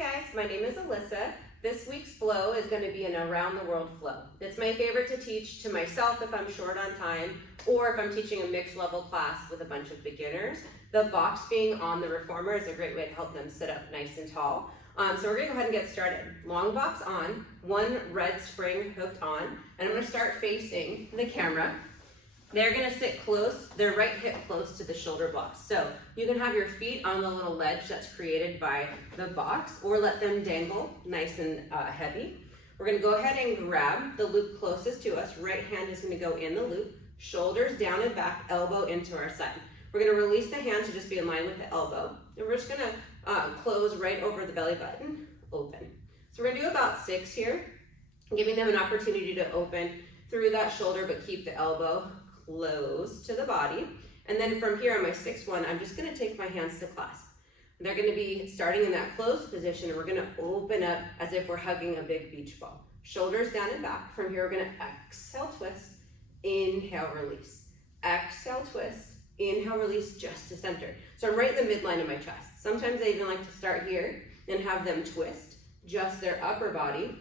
guys, my name is Alyssa. This week's flow is going to be an around the world flow. It's my favorite to teach to myself if I'm short on time or if I'm teaching a mixed level class with a bunch of beginners. The box being on the reformer is a great way to help them sit up nice and tall. So we're going to go ahead and get started. Long box on, one red spring hooked on, and I'm going to start facing the camera. They're going to sit close, their right hip close to the shoulder blocks. So you can have your feet on the little ledge that's created by the box or let them dangle nice and heavy. We're going to go ahead and grab the loop closest to us. Right hand is going to go in the loop, shoulders down and back, elbow into our side. We're going to release the hand to just be in line with the elbow. And we're just going to close right over the belly button, open. So we're going to do about 6 here, giving them an opportunity to open through that shoulder but keep the elbow close to the body. And then from here on my 6th one, I'm just going to take my hands to clasp. They're going to be starting in that closed position, and we're going to open up as if we're hugging a big beach ball. Shoulders down and back. From here, we're going to exhale, twist, inhale, release. Exhale, twist, inhale, release, just to center. So I'm right in the midline of my chest. Sometimes I even like to start here and have them twist just their upper body,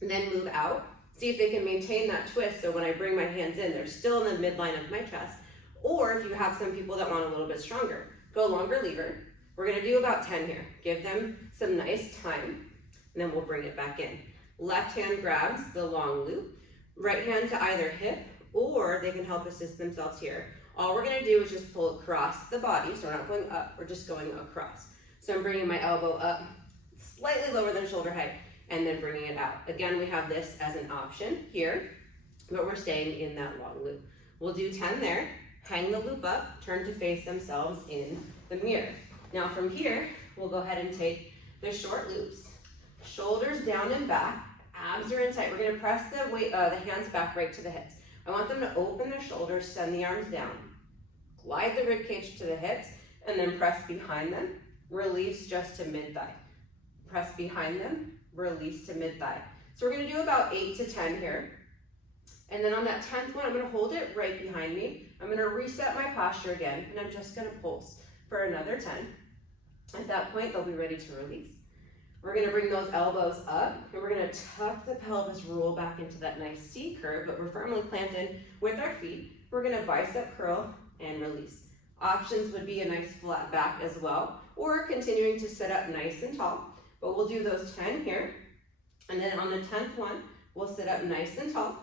and then move out. See if they can maintain that twist, so when I bring my hands in, they're still in the midline of my chest. Or if you have some people that want a little bit stronger, go longer lever. We're gonna do about 10 here. Give them some nice time, and then we'll bring it back in. Left hand grabs the long loop, right hand to either hip, or they can help assist themselves here. All we're gonna do is just pull across the body, so we're not going up, we're just going across. So I'm bringing my elbow up, slightly lower than shoulder height, and then bringing it out. Again, we have this as an option here, but we're staying in that long loop. We'll do 10 there, hang the loop up, turn to face themselves in the mirror. Now from here, we'll go ahead and take the short loops, shoulders down and back, abs are in tight. We're gonna press the weight, the hands back right to the hips. I want them to open their shoulders, send the arms down, glide the rib cage to the hips, and then press behind them, release just to mid-thigh. Press behind them, release to mid-thigh. So we're gonna do about 8 to 10 here. And then on that 10th one, I'm gonna hold it right behind me. I'm gonna reset my posture again, and I'm just gonna pulse for another 10. At that point, they'll be ready to release. We're gonna bring those elbows up, and we're gonna tuck the pelvis, roll back into that nice C curve, but we're firmly planted with our feet. We're gonna bicep curl and release. Options would be a nice flat back as well, or continuing to sit up nice and tall. But we'll do those 10 here. And then on the 10th one, we'll sit up nice and tall,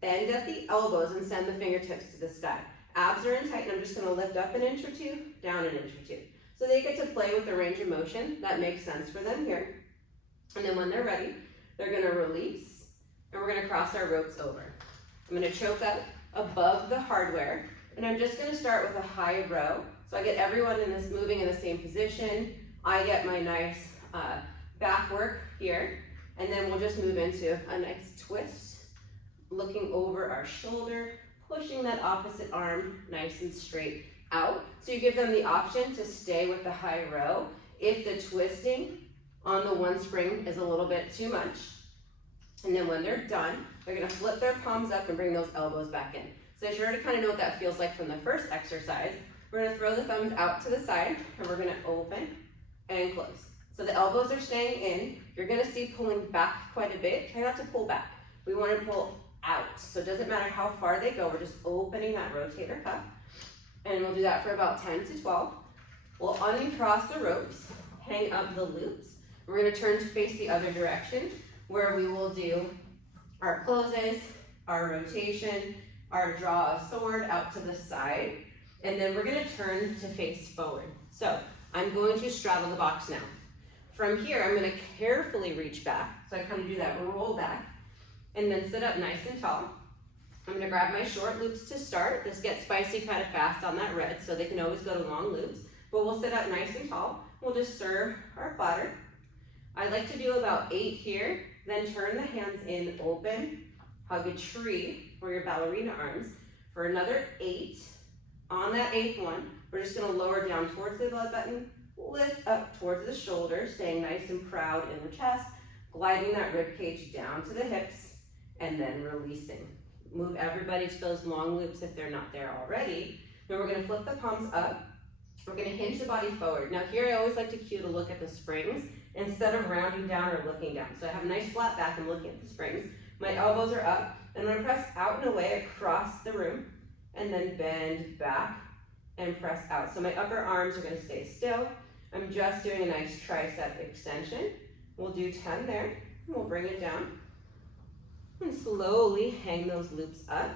bend at the elbows and send the fingertips to the sky. Abs are in tight, and I'm just gonna lift up an inch or two, down an inch or two. So they get to play with the range of motion. That makes sense for them here. And then when they're ready, they're gonna release, and we're gonna cross our ropes over. I'm gonna choke up above the hardware, and I'm just gonna start with a high row. So I get everyone in this moving in the same position. I get my nice back work here, and then we'll just move into a nice twist, looking over our shoulder, pushing that opposite arm nice and straight out. So you give them the option to stay with the high row if the twisting on the one spring is a little bit too much. And then when they're done, they're gonna flip their palms up and bring those elbows back in. So as you already kind of know what that feels like from the first exercise, we're gonna throw the thumbs out to the side, and we're gonna open and close. So the elbows are staying in. You're gonna see pulling back quite a bit. Try not to pull back. We wanna pull out. So it doesn't matter how far they go, we're just opening that rotator cuff. And we'll do that for about 10 to 12. We'll uncross the ropes, hang up the loops. We're gonna turn to face the other direction, where we will do our closes, our rotation, our draw a sword out to the side, and then we're gonna turn to face forward. So I'm going to straddle the box now. From here, I'm gonna carefully reach back. So I kind of do that roll back, and then sit up nice and tall. I'm gonna grab my short loops to start. This gets spicy kind of fast on that red, so they can always go to long loops, but we'll sit up nice and tall. We'll just serve our platter. I like to do about 8 here, then turn the hands in, open, hug a tree, or your ballerina arms, for another 8. On that 8th one, we're just gonna lower down towards the belly button, lift up towards the shoulders, staying nice and proud in the chest, gliding that rib cage down to the hips, and then releasing. Move everybody to those long loops if they're not there already. Then we're gonna flip the palms up, We're gonna hinge the body forward. Now here I always like to cue to look at the springs instead of rounding down or looking down. So I have a nice flat back and looking at the springs. My elbows are up, and I'm gonna press out and away across the room, and then bend back and press out. So my upper arms are gonna stay still. I'm just doing a nice tricep extension. We'll do 10 there, and we'll bring it down. And slowly hang those loops up.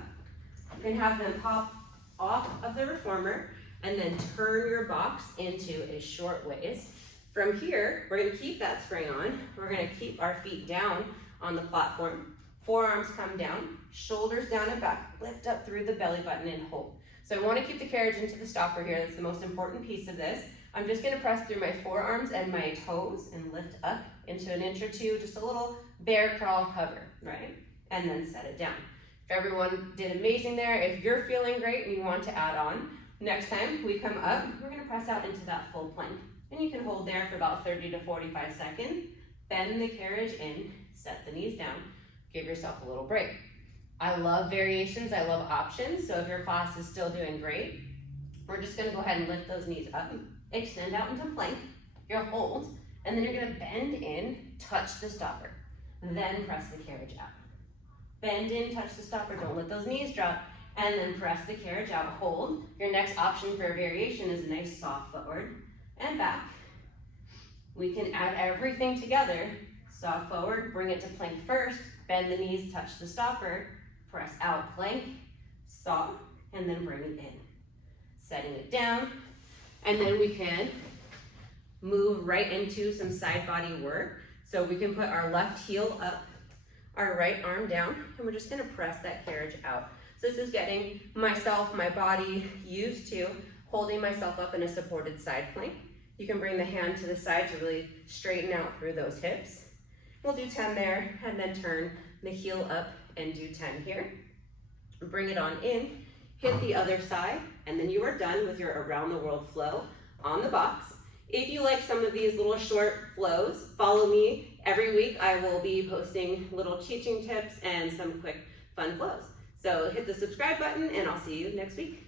You can have them pop off of the reformer, and then turn your box into a short waist. From here, we're gonna keep that spring on. We're gonna keep our feet down on the platform. Forearms come down, shoulders down and back, lift up through the belly button and hold. So I wanna keep the carriage into the stopper here. That's the most important piece of this. I'm just gonna press through my forearms and my toes and lift up into an inch or two, just a little bear crawl hover, right? And then set it down. If everyone did amazing there, if you're feeling great and you want to add on, next time we come up, we're gonna press out into that full plank. And you can hold there for about 30 to 45 seconds. Bend the carriage in, set the knees down, give yourself a little break. I love variations, I love options, so if your class is still doing great, we're just gonna go ahead and lift those knees up, extend out into plank, your hold, and then you're gonna bend in, touch the stopper, then press the carriage out. Bend in, touch the stopper, don't let those knees drop, and then press the carriage out, hold. Your next option for a variation is a nice soft forward and back. We can add everything together. Soft forward, bring it to plank first, bend the knees, touch the stopper, press out plank, soft, and then bring it in. Setting it down, and then we can move right into some side body work. So we can put our left heel up, our right arm down, and we're just gonna press that carriage out. So this is getting myself, my body used to holding myself up in a supported side plank. You can bring the hand to the side to really straighten out through those hips. We'll do 10 there, and then turn the heel up and do 10 here. Bring it on in, hit the other side, and then you are done with your around the world flow on the box. If you like some of these little short flows, follow me. Every week I will be posting little teaching tips and some quick fun flows. So hit the subscribe button, and I'll see you next week.